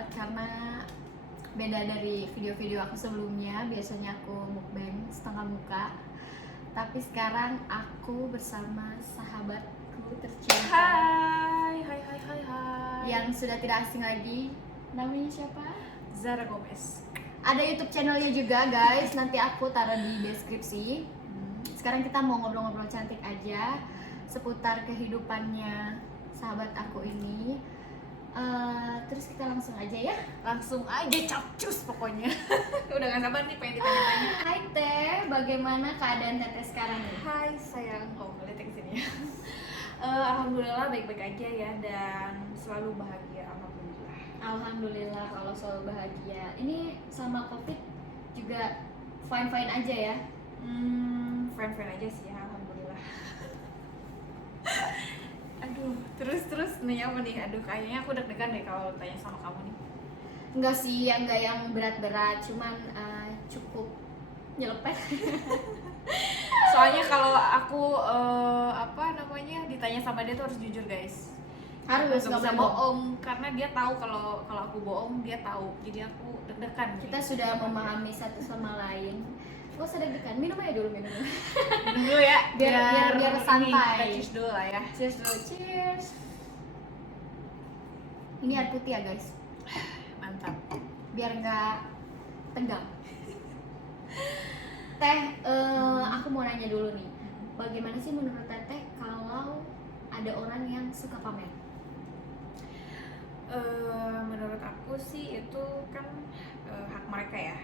banget karena beda dari video-video aku sebelumnya. Biasanya aku mukbang setengah muka, tapi sekarang aku bersama sahabatku tercinta. Hai. Yang sudah tidak asing lagi. Namanya siapa? Zara Gomez. Ada YouTube channelnya juga guys, nanti aku taruh di deskripsi. Sekarang kita mau ngobrol-ngobrol cantik aja seputar kehidupannya sahabat aku ini. Terus kita langsung aja ya. Langsung aja capcus pokoknya. Udah gak sabar nih pengen ditanya-tanya. Hai Teh, bagaimana keadaan Teteh sekarang nih? Hai sayang, lihat ke sini ya. Alhamdulillah baik-baik aja ya dan selalu bahagia, alhamdulillah. Alhamdulillah kalau selalu bahagia. Ini sama Covid juga fine-fine aja ya? Fine-fine aja sih ya, alhamdulillah. Aduh, terus nih apa nih? Aduh, kayaknya aku deg-degan deh kalau tanya sama kamu nih. Enggak sih, enggak yang berat-berat, cuman cukup nyelepet. Soalnya kalau aku ditanya sama dia tuh harus jujur guys. Harus, nggak bisa nggak boleh bohong karena dia tahu kalau aku bohong dia tahu, jadi aku deg-degan. Kita sudah memahami satu sama lain. Gak usah deg-degan, minum aja dulu minum dulu ya, biar santai. Kita cheers dulu lah ya. Cheers dulu, cheers. Ini air putih ya guys, Mantap. biar nggak tegang. Teh, aku mau nanya dulu nih, bagaimana sih menurut Teteh kalau ada orang yang suka pamer? Menurut aku sih itu kan hak mereka ya,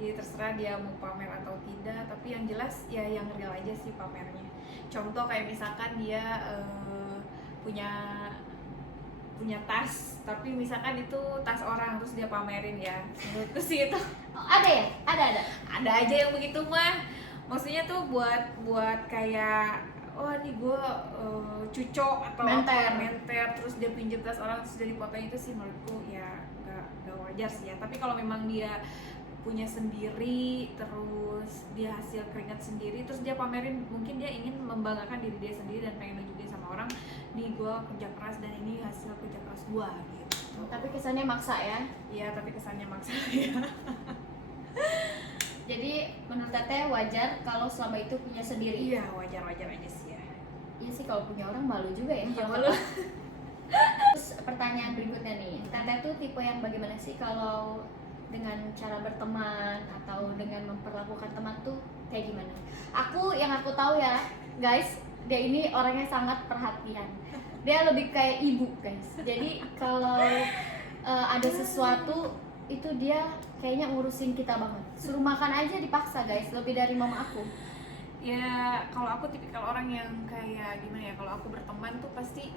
jadi terserah dia mau pamer atau tidak, tapi yang jelas ya yang real aja sih pamernya. Contoh kayak misalkan dia punya tas, tapi misalkan itu tas orang terus dia pamerin, ya menurutku sih itu Ada ya? Ada aja yang begitu mah. Maksudnya tuh buat kayak nih gue cucok atau menter terus dia pinjam tas orang terus dari foto itu sih menurutku ya nggak wajar sih ya. Tapi kalau memang dia punya sendiri, terus dia hasil keringat sendiri, terus dia pamerin, mungkin dia ingin membanggakan diri dia sendiri dan pengen nunjukin sama orang, nih gue kerja keras dan ini hasil kerja keras gue gitu. Tapi kesannya maksa ya? Iya, tapi kesannya maksa ya. Jadi menurut Teteh wajar kalau selama itu punya sendiri? Iya, wajar aja sih ya. Iya sih, kalau punya orang malu juga ya. Iya, malu. Terus pertanyaan berikutnya nih, Teteh tuh tipe yang bagaimana sih kalau dengan cara berteman atau dengan memperlakukan teman tuh kayak gimana? Yang aku tahu ya guys, dia ini orangnya sangat perhatian. Dia lebih kayak ibu guys. Jadi kalau ada sesuatu itu dia kayaknya ngurusin kita banget. Suruh makan aja dipaksa guys, lebih dari mama aku. Ya kalau aku tipikal orang yang kayak gimana ya, kalau aku berteman tuh pasti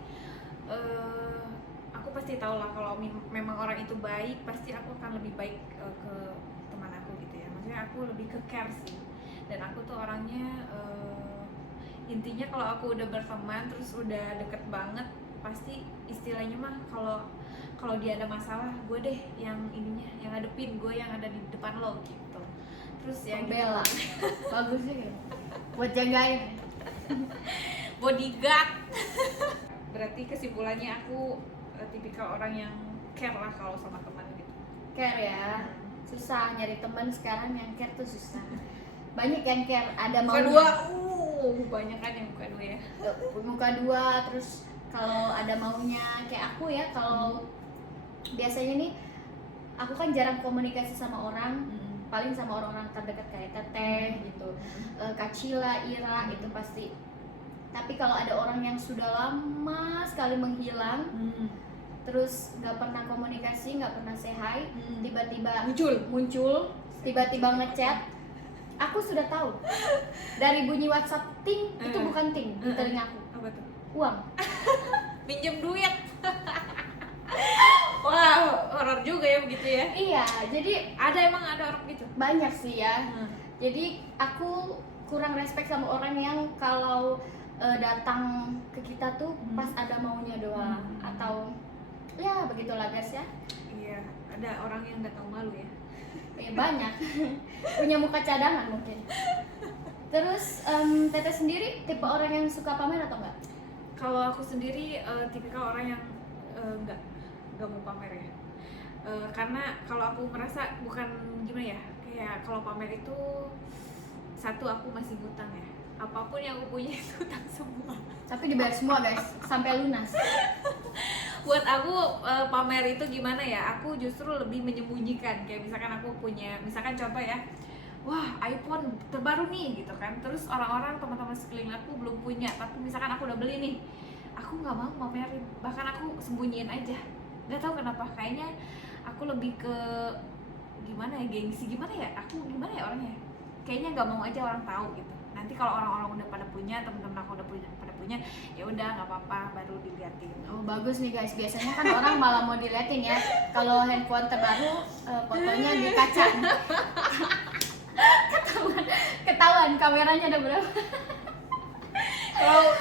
aku pasti tahu lah kalau memang orang itu baik, pasti aku akan lebih baik ke teman aku gitu ya. Maksudnya aku lebih ke care sih, dan aku tuh orangnya intinya kalau aku udah berteman terus udah deket banget, pasti istilahnya mah kalau dia ada masalah, gue deh yang ngadepin, gue yang ada di depan lo gitu. Terus ya Bella bagus juga buat jagain bodyguard. Berarti kesimpulannya aku tipikal orang yang care lah kalau sama teman gitu. Care ya, susah nyari teman sekarang yang care tuh susah. Banyak yang care, ada maunya. Banyak kan yang muka dua ya. Muka dua, terus kalau ada maunya kayak aku ya, kalau biasanya nih aku kan jarang komunikasi sama orang, paling sama orang-orang terdekat kayak Teteh gitu, Kak Cila, Ira itu pasti. Tapi kalau ada orang yang sudah lama sekali menghilang, terus nggak pernah komunikasi, nggak pernah say hi, tiba-tiba muncul, tiba-tiba ngechat, aku sudah tahu dari bunyi WhatsApp ting, itu bukan ting di telinga aku. Apa tuh? Uang. Pinjem duit. Wah, horor juga ya begitu ya. Iya, jadi Emang ada orang gitu. banyak sih ya. Jadi aku kurang respect sama orang yang kalau datang ke kita tuh pas ada maunya doang, atau ya begitulah guys ya. Iya, ada orang yang nggak tahu malu ya. Banyak. Punya muka cadangan mungkin. Terus Teteh sendiri tipe orang yang suka pamer atau enggak? Kalau aku sendiri tipikal orang yang nggak mau pamer ya. Karena kalau aku merasa bukan gimana ya, kayak kalau pamer itu satu, aku masih ngutang ya, apapun yang aku punya itu utang semua. Tapi dibayar semua guys, sampai lunas. Buat aku pamer itu gimana ya, aku justru lebih menyembunyikan. Kayak misalkan aku punya, misalkan contoh ya, wah iPhone terbaru nih gitu kan, terus orang-orang teman-teman sekeliling aku belum punya, tapi misalkan aku udah beli nih, aku nggak mau pamerin, bahkan aku sembunyiin aja. Nggak tahu kenapa, kayaknya aku lebih ke gimana ya, gengsi gimana ya, aku gimana ya orangnya, kayaknya nggak mau aja orang tahu gitu. Nanti kalau orang-orang udah pada punya, teman-teman aku udah pada punya, ya udah nggak apa-apa, baru diliatin. Oh bagus nih guys, biasanya kan orang malah mau diliatin ya kalau handphone terbaru, fotonya di kaca. ketahuan kameranya ada berapa.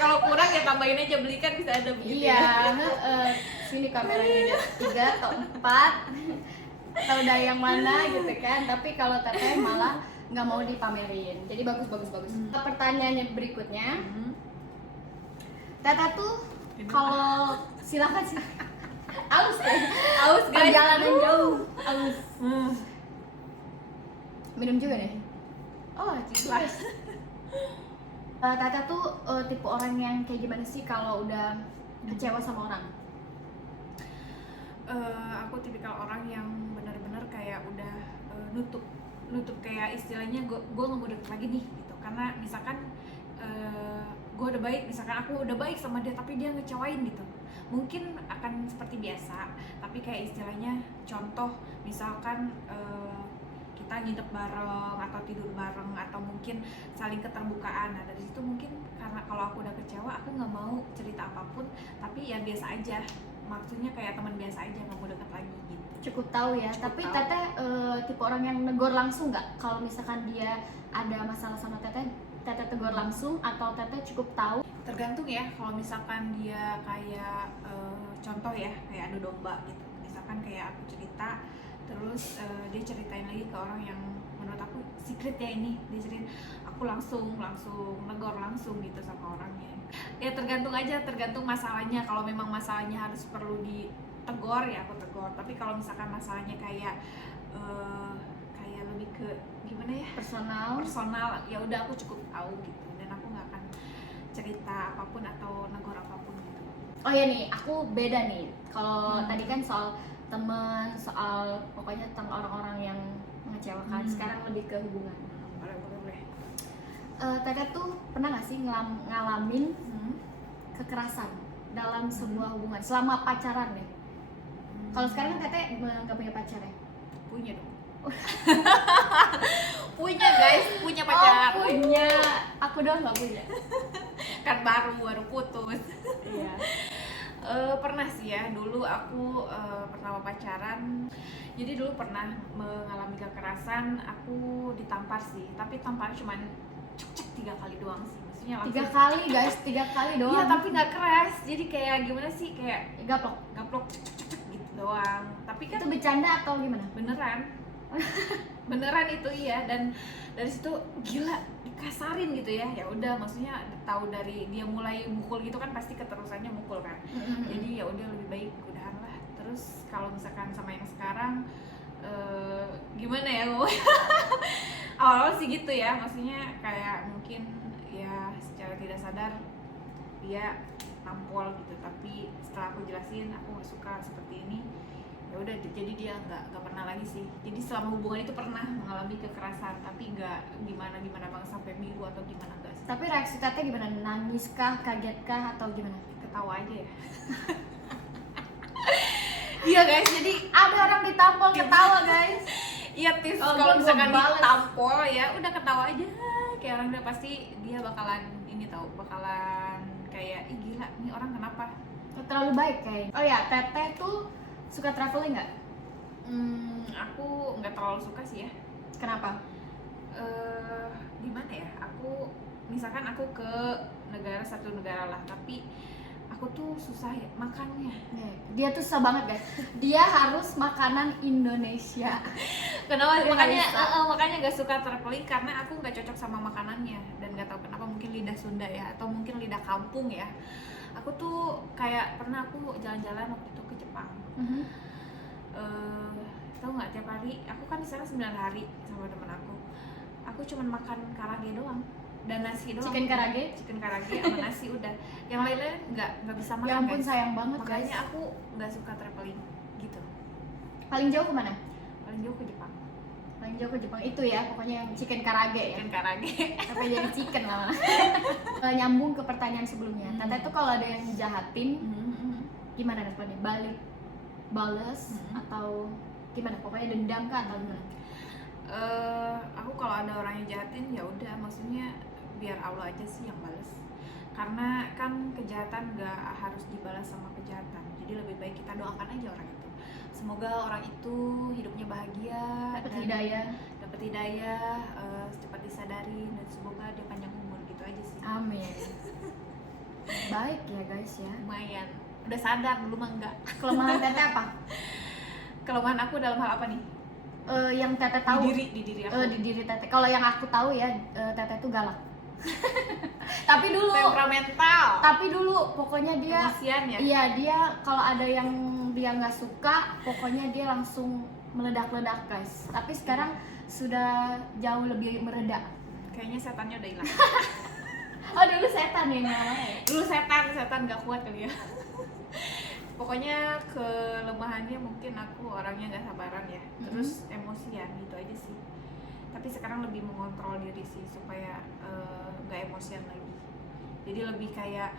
Kalau kurang ya tambahin aja, beli kan bisa ada begitu. Iya, sini kameranya 3 atau 4 atau udah yang mana gitu kan. Tapi kalau Teteh malah nggak mau dipamerin, jadi bagus. Pertanyaannya berikutnya, Teteh tuh kalau silakan sih. Aus guys, perjalanan jauh, aus. Minum juga nih. Oh, cheers. Tata tuh tipe orang yang kayak gimana sih kalau udah kecewa sama orang? Aku tipikal orang yang benar-benar kayak udah nutup kayak istilahnya gue nggak mau deket lagi nih gitu. Karena misalkan gue udah baik, misalkan aku udah baik sama dia tapi dia ngecewain gitu, mungkin akan seperti biasa, tapi kayak istilahnya contoh misalkan kita nginep bareng atau tidur bareng atau mungkin saling keterbukaan. Nah dari situ mungkin karena kalau aku udah kecewa, aku nggak mau cerita apapun, tapi ya biasa aja, maksudnya kayak teman biasa aja, nggak mau deket lagi gitu. Cukup tahu ya. Tapi tahu. Teteh tipe orang yang negor langsung nggak? Kalau misalkan dia ada masalah sama Teteh tegur langsung atau Teteh cukup tahu? Tergantung ya. Kalau misalkan dia kayak contoh ya, kayak adu domba gitu, misalkan kayak aku cerita terus dia ceritain lagi ke orang yang menurut aku secret ya ini, dia ceritain, aku langsung negor langsung gitu sama orangnya. Ya tergantung aja, tergantung masalahnya. Kalau memang masalahnya harus perlu ditegor ya aku tegor, tapi kalau misalkan masalahnya kayak kayak lebih ke gimana ya, personal, ya udah aku cukup tahu gitu, dan aku nggak akan cerita apapun atau negor apapun gitu. Oh ya nih, aku beda nih. Kalau tadi kan soal teman, soal pokoknya tentang orang-orang yang mengecewakan. Sekarang lebih ke hubungan. Boleh. Teteh tuh pernah nggak sih ngalamin kekerasan dalam sebuah hubungan selama pacaran ya? Kalau sekarang kan Teteh nggak punya pacar ya? Punya dong. Punya guys, punya pacar. Oh, punya. Aku doang nggak punya. Kan baru putus. Iya. Pernah sih ya, dulu aku pertama pacaran, jadi dulu pernah mengalami kekerasan. Aku ditampar sih, tapi tampar cuman cek 3 kali doang sih, maksudnya langsung 3 kali guys, 3 kali doang. iya, tapi nggak keras, jadi kayak gimana sih, kayak gaplok cek gitu doang. Tapi kan itu bercanda atau gimana? beneran itu, iya. Dan dari situ gila dikasarin gitu ya, ya udah, maksudnya tahu dari dia mulai mukul gitu kan, pasti keterusannya mukul kan. Jadi ya udah, lebih baik udahan lah. Terus kalau misalkan sama yang sekarang gimana ya awal sih gitu ya, maksudnya kayak mungkin ya secara tidak sadar dia nampol gitu, tapi setelah aku jelasin aku nggak suka seperti ini, ya udah, jadi dia nggak pernah lagi sih. Jadi selama hubungan itu pernah mengalami kekerasan, tapi nggak gimana banget sampai biru atau gimana, enggak sih. Tapi reaksi Teteh gimana? Nangis kah, kaget kah, atau gimana? Ketawa aja ya. Iya guys, jadi ada orang ditampol ketawa guys. iya tips, kalau misalkan ditampol ya udah ketawa aja, kayak orang udah pasti dia bakalan ini tahu, bakalan kayak ih gila nih orang kenapa. Terlalu baik kayak. Oh ya, Teteh tuh suka traveling nggak? Aku nggak terlalu suka sih ya. Kenapa? Gimana ya, aku misalkan aku ke satu negara lah, tapi aku tuh susah ya makannya. Dia tuh susah banget guys. Dia harus makanan Indonesia. Kenapa? Makanya gak suka traveling, karena aku nggak cocok sama makanannya, dan nggak tahu kenapa, mungkin lidah Sunda ya, atau mungkin lidah kampung ya. Aku tuh kayak pernah aku jalan-jalan waktu itu ke Jepang. tahu nggak, tiap hari aku kan di sana 9 hari sama temen aku cuman makan karage doang dan nasi doang. Chicken karage sama nasi udah. Yang lain-lain nggak bisa makan. Ya ampun, guys. sayang banget Makanya guys. aku nggak suka traveling gitu. Paling jauh kemana? Paling jauh ke Jepang. Paling jauh ke Jepang itu ya, pokoknya yang chicken karage ya. Chicken karage. Sampai jadi chicken lah. Nyambung ke pertanyaan sebelumnya. Teteh tuh kalau ada yang jahatin, gimana responnya? Bales atau gimana? Pokoknya dendam kah atau gimana? Aku kalau ada orang yang jahatin ya udah, maksudnya biar Allah aja sih yang balas, karena kan kejahatan nggak harus dibalas sama kejahatan. Jadi lebih baik kita doakan aja orang itu, semoga orang itu hidupnya bahagia, dapat hidayah, cepat disadari, dan semoga dia panjang umur gitu aja sih. Amin. Baik ya guys ya. Lumayan udah sadar, dulu mah enggak. Kelemahan teteh apa? Kelemahan aku dalam hal apa nih? Yang teteh tahu di diri aku. di diri teteh. Kalau yang aku tahu ya, teteh tuh galak. Tapi dulu pokoknya dia emosian ya. Iya, dia kalau ada yang dia nggak suka, pokoknya dia langsung meledak-ledak guys. Tapi sekarang sudah jauh lebih mereda. Kayaknya setannya udah hilang. Oh, dulu setan ya namanya. Dulu setan nggak kuat kali ya. Pokoknya kelemahannya mungkin aku orangnya nggak sabaran ya, terus emosian gitu aja sih. Tapi sekarang lebih mengontrol diri sih supaya nggak emosian lagi. Jadi lebih kayak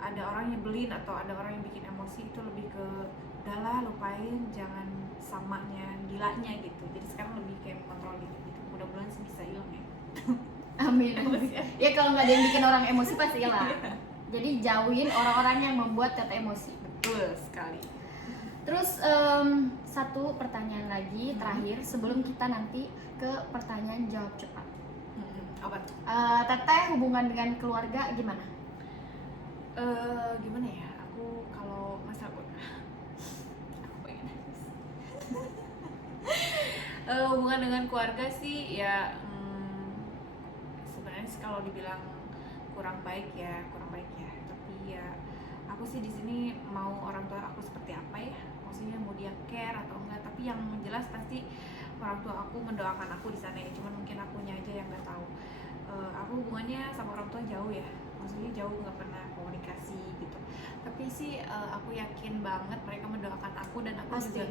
ada orang nyebelin atau ada orang yang bikin emosi, itu lebih ke udahlah lupain, jangan samanya gilanya gitu. Jadi sekarang lebih kayak mengontrol diri gitu. Mudah-mudahan sih bisa hilang ya. Amin. Ya kalau nggak ada yang bikin orang emosi pasti hilang. Jadi jauhin orang-orang yang membuat teteh emosi. Betul sekali. Terus satu pertanyaan lagi terakhir sebelum kita nanti ke pertanyaan jawab cepat. Apa tuh? Teteh hubungan dengan keluarga gimana? Gimana ya? Aku kalau masalah aku pengen nangis. Hubungan dengan keluarga sih ya sebenarnya kalau dibilang kurang baik ya. Tapi ya aku sih di sini mau orang tua aku seperti apa ya, maksudnya mau dia care atau enggak, tapi yang jelas pasti orang tua aku mendoakan aku di sana ya, cuman mungkin akunya aja yang nggak tahu. Aku hubungannya sama orang tua jauh ya, maksudnya jauh, nggak pernah komunikasi gitu, tapi sih aku yakin banget mereka mendoakan aku, dan aku Pasti. juga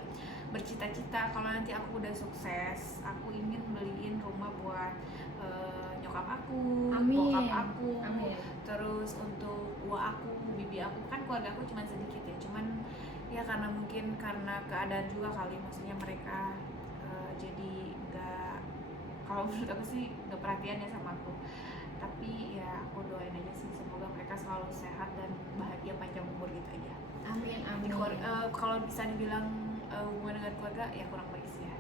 bercita-cita kalau nanti aku udah sukses, aku ingin beliin rumah buat nyokap aku, Amin. bokap aku, Amin. terus untuk uwa aku, bibi aku, kan keluarga aku cuma sedikit ya, cuman ya karena mungkin karena keadaan juga kali, maksudnya mereka jadi nggak, kalau menurut aku sih nggak perhatian ya sama aku, tapi ya aku doain aja sih semoga mereka selalu sehat dan bahagia panjang umur gitu aja. Amin. Jadi kalau bisa dibilang hubungan dengan keluarga ya kurang baik sih ya.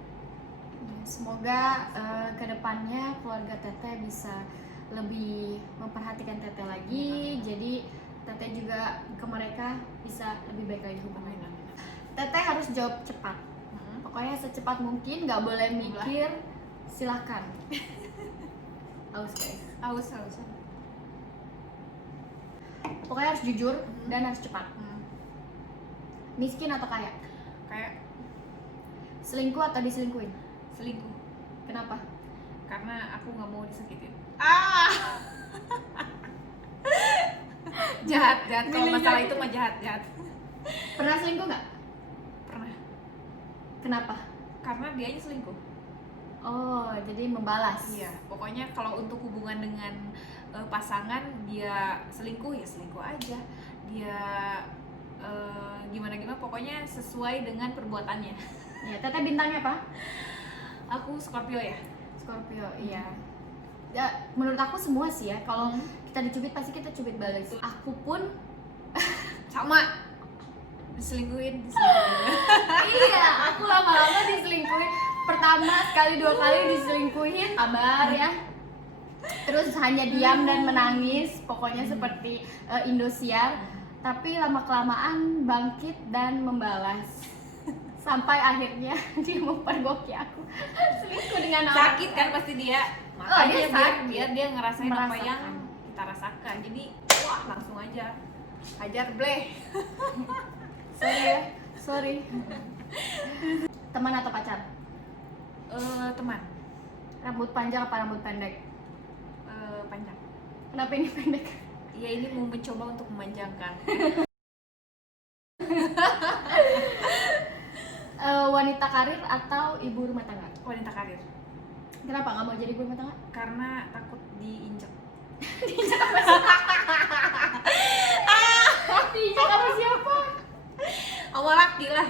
Semoga kedepannya keluarga teteh bisa lebih memperhatikan teteh lagi. Jadi teteh juga ke mereka bisa lebih baik lagi hubungannya. Teteh harus jawab cepat. Pokoknya secepat mungkin, nggak boleh mikir. Silahkan. Aus guys. Aus. Pokoknya harus jujur dan harus cepat. Miskin atau kaya? Kayak Selingkuh atau diselingkuhin? selingkuh, Kenapa? karena aku nggak mau disakitin. Jahat kalau Milih masalah jahat. itu mah jahat. Pernah selingkuh nggak? Pernah, Kenapa? karena dianya selingkuh. Oh, jadi membalas. Iya, pokoknya kalau untuk hubungan dengan pasangan, dia selingkuh ya selingkuh aja. Dia gimana pokoknya sesuai dengan perbuatannya. Ya, teteh bintangnya apa? Aku Scorpio ya. Scorpio, iya. Ya, menurut aku semua sih ya. Kalau kita dicubit pasti kita cubit balik. Aku pun Sama. Diselingkuhin. iya, aku lama-lama diselingkuhin. Pertama sekali, dua kali diselingkuhin, kabar ya. Terus hanya diam dan menangis, pokoknya seperti Indosiar. Tapi lama-kelamaan bangkit dan membalas. Sampai akhirnya dia mempergoki aku selingkuh dengan orang. Sakit kan pasti dia. Oh, dia Makanya sakit. biar dia ngerasain apa Merasakan. yang kita rasakan. Jadi wah langsung aja hajar bleh. Sorry ya, sorry. Teman atau pacar? Teman. Rambut panjang apa rambut pendek? Panjang. Kenapa ini pendek? Ya ini mau mencoba untuk memanjangkan. Wanita karir atau ibu rumah tangga? Wanita karir. Kenapa nggak mau jadi ibu rumah tangga? Karena takut diinjak. Diinjak sama siapa? Sama laki lah.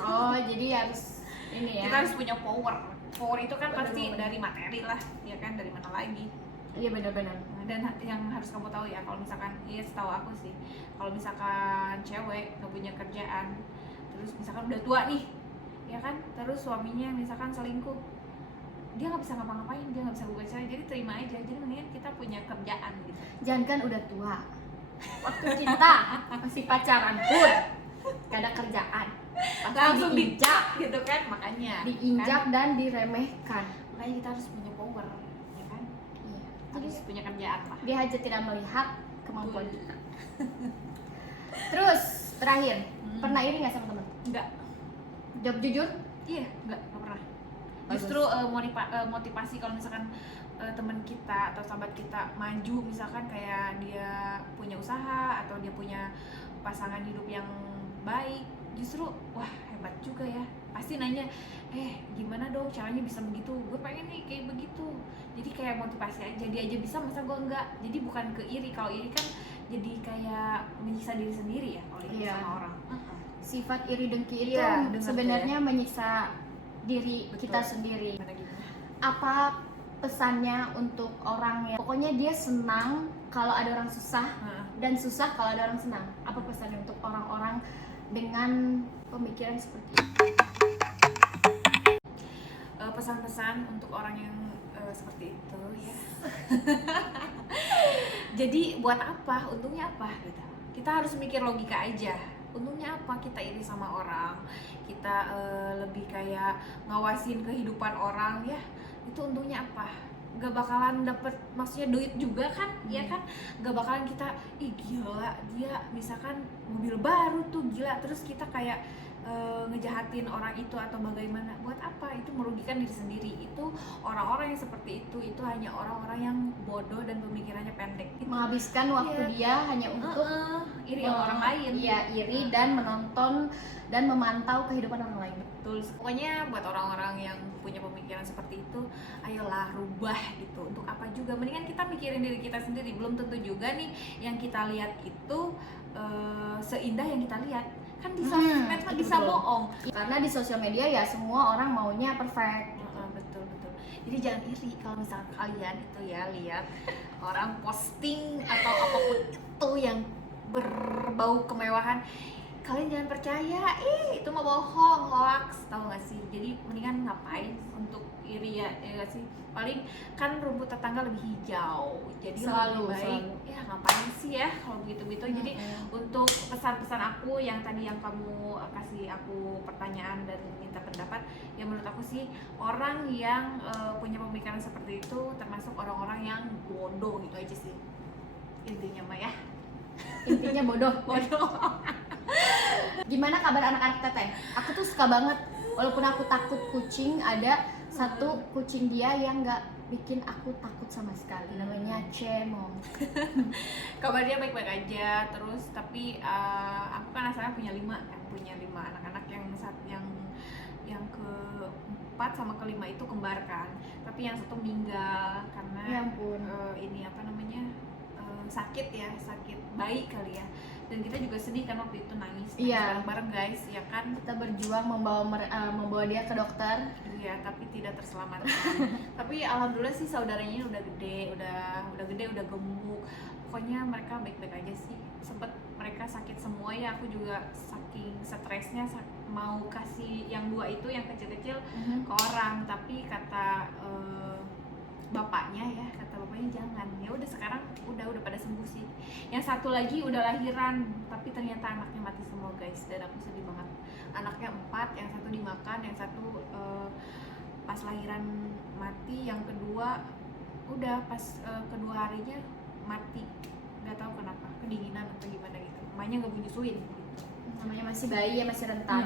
Oh, jadi harus ini ya. Kita harus punya power. Power itu kan pasti Bener-bener. dari materi lah, ya kan, dari mana lagi. Iya benar-benar. Dan yang harus kamu tahu ya, kalau misalkan, iya setahu aku sih, kalau misalkan cewek nggak punya kerjaan, terus misalkan udah tua nih, ya kan, terus suaminya misalkan selingkuh, dia nggak bisa ngapa-ngapain, dia nggak bisa buka cerai, jadi terima aja. Jadi mendingan kita punya kerjaan gitu. Jangan kan udah tua. Waktu kita masih pacaran pun gak ada kerjaan. Pasti Langsung diinjak, gitu kan, makanya diinjak kan? dan diremehkan. Makanya kita harus punya power, ya kan, Iya. harus punya kerjaan lah. Dia aja tidak melihat kemampuan kita. Terus terakhir, pernah iri nggak sama teman? Enggak. Jawab jujur. Iya, nggak pernah. Bagus. Justru motivasi kalau misalkan teman kita atau sahabat kita maju, misalkan kayak dia punya usaha atau dia punya pasangan hidup yang baik, justru wah hebat juga ya. Pasti nanya, gimana dong caranya bisa begitu? Gue pengen nih kayak begitu. Jadi kayak motivasi aja, dia aja bisa, masa gue enggak? Jadi bukan ke iri. Kalau iri kan jadi kayak menyiksa diri sendiri ya kalau iri Iya. sama orang. Sifat iri dengki itu Iya, dengar sebenarnya menyiksa diri Betul. kita sendiri. Gimana gitu? Apa pesannya untuk orang yang pokoknya dia senang kalau ada orang susah dan susah kalau ada orang senang? Apa pesannya untuk orang-orang dengan pemikiran seperti itu? Pesan-pesan untuk orang yang seperti itu ya. Jadi buat apa? Untungnya apa gitu. Kita harus mikir logika aja. Untungnya apa kita iri sama orang? Kita lebih kayak ngawasin kehidupan orang ya. Itu untungnya apa? Gak bakalan dapet, maksudnya duit juga kan, ya kan? Gak bakalan kita, ih gila, dia misalkan mobil baru tuh gila, terus kita kayak ngejahatin orang itu atau bagaimana. Buat apa? Itu merugikan diri sendiri. Itu orang-orang yang seperti itu hanya orang-orang yang bodoh dan pemikirannya pendek. Menghabiskan waktu dia hanya untuk iri sama orang lain. Iya, iri dan menonton dan memantau kehidupan orang lain. Betul. Pokoknya buat orang-orang yang punya pemikiran seperti itu, ayolah rubah gitu. Untuk apa juga? Mendingan kita mikirin diri kita sendiri. Belum tentu juga nih yang kita lihat itu seindah yang kita lihat. Kan di sosmed mah bisa bohong. Karena di sosial media ya semua orang maunya perfect. Betul. Jadi jangan iri kalau misalkan kalian itu ya lihat orang posting atau apapun itu yang berbau kemewahan, kalian jangan percaya, itu mah bohong, hoax, tahu gak sih? Jadi mendingan ngapain untuk iri ya gak sih? Paling kan rumput tetangga lebih hijau, jadi Selalu, lebih baik. selalu. Ya ngapain sih ya kalau begitu-begitu. Jadi untuk pesan-pesan aku yang tadi yang kamu kasih aku pertanyaan dan minta pendapat, ya menurut aku sih orang yang punya pemikiran seperti itu termasuk orang-orang yang bodoh gitu aja sih intinya mah ya. Intinya bodoh. Bodoh. Gimana kabar anak-anak teteh? Aku tuh suka banget, walaupun aku takut kucing, ada satu kucing dia yang nggak bikin aku takut sama sekali, namanya Cemong. Kabarnya baik-baik aja. Terus tapi aku kan asalnya punya 5 anak-anak, yang keempat sama kelima itu kembar kan, tapi yang satu meninggal karena Ya ampun. ini apa namanya, sakit bayi kali ya. Dan kita juga sedih kan waktu itu, nangis Iya. bareng-bareng guys, ya kan. Kita berjuang membawa dia ke dokter. Iya, tapi tidak terselamatkan. Tapi alhamdulillah sih saudaranya udah gede, udah gemuk. Pokoknya mereka baik-baik aja sih. Sempet mereka sakit semua ya, aku juga saking stresnya mau kasih yang 2 itu yang kecil-kecil ke orang, tapi kata bapaknya jangan. Ya udah, sekarang udah pada sembuh sih. Yang satu lagi udah lahiran, tapi ternyata anaknya mati semua guys, dan aku sedih banget. Anaknya 4, yang satu dimakan, yang satu pas lahiran mati, yang kedua udah pas kedua harinya mati, nggak tahu kenapa, kedinginan atau gimana gitu. Emaknya nggak menyusuin gitu. Namanya masih bayi ya, masih rentan.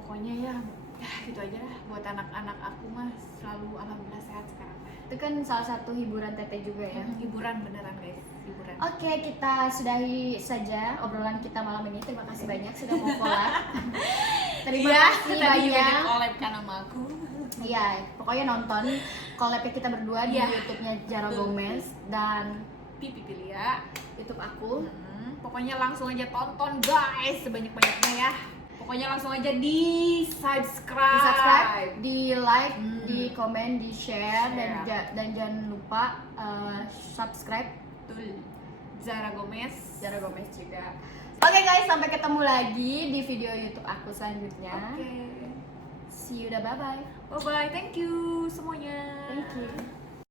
Pokoknya ya Ya gitu aja lah, buat anak-anak aku mah selalu alhamdulillah sehat sekarang. Itu kan salah satu hiburan Teteh juga ya. Hiburan beneran guys, hiburan. Oke, kita sudahi saja obrolan kita malam ini. Terima kasih banyak sudah mau collab. Terima kasih banyak. Collab kan sama aku. Iya, pokoknya nonton collabnya kita berdua di YouTube-nya Jara Gomez dan Pipi Pilia, YouTube aku. Pokoknya langsung aja tonton guys, sebanyak-banyaknya ya. Pokoknya langsung aja di subscribe, di like, di komen, di share, dan jangan lupa subscribe Betul. Zara Gomez juga. Oke guys, sampai ketemu lagi di video YouTube aku selanjutnya. Oke. See you, bye bye. Bye bye, thank you semuanya. Thank you.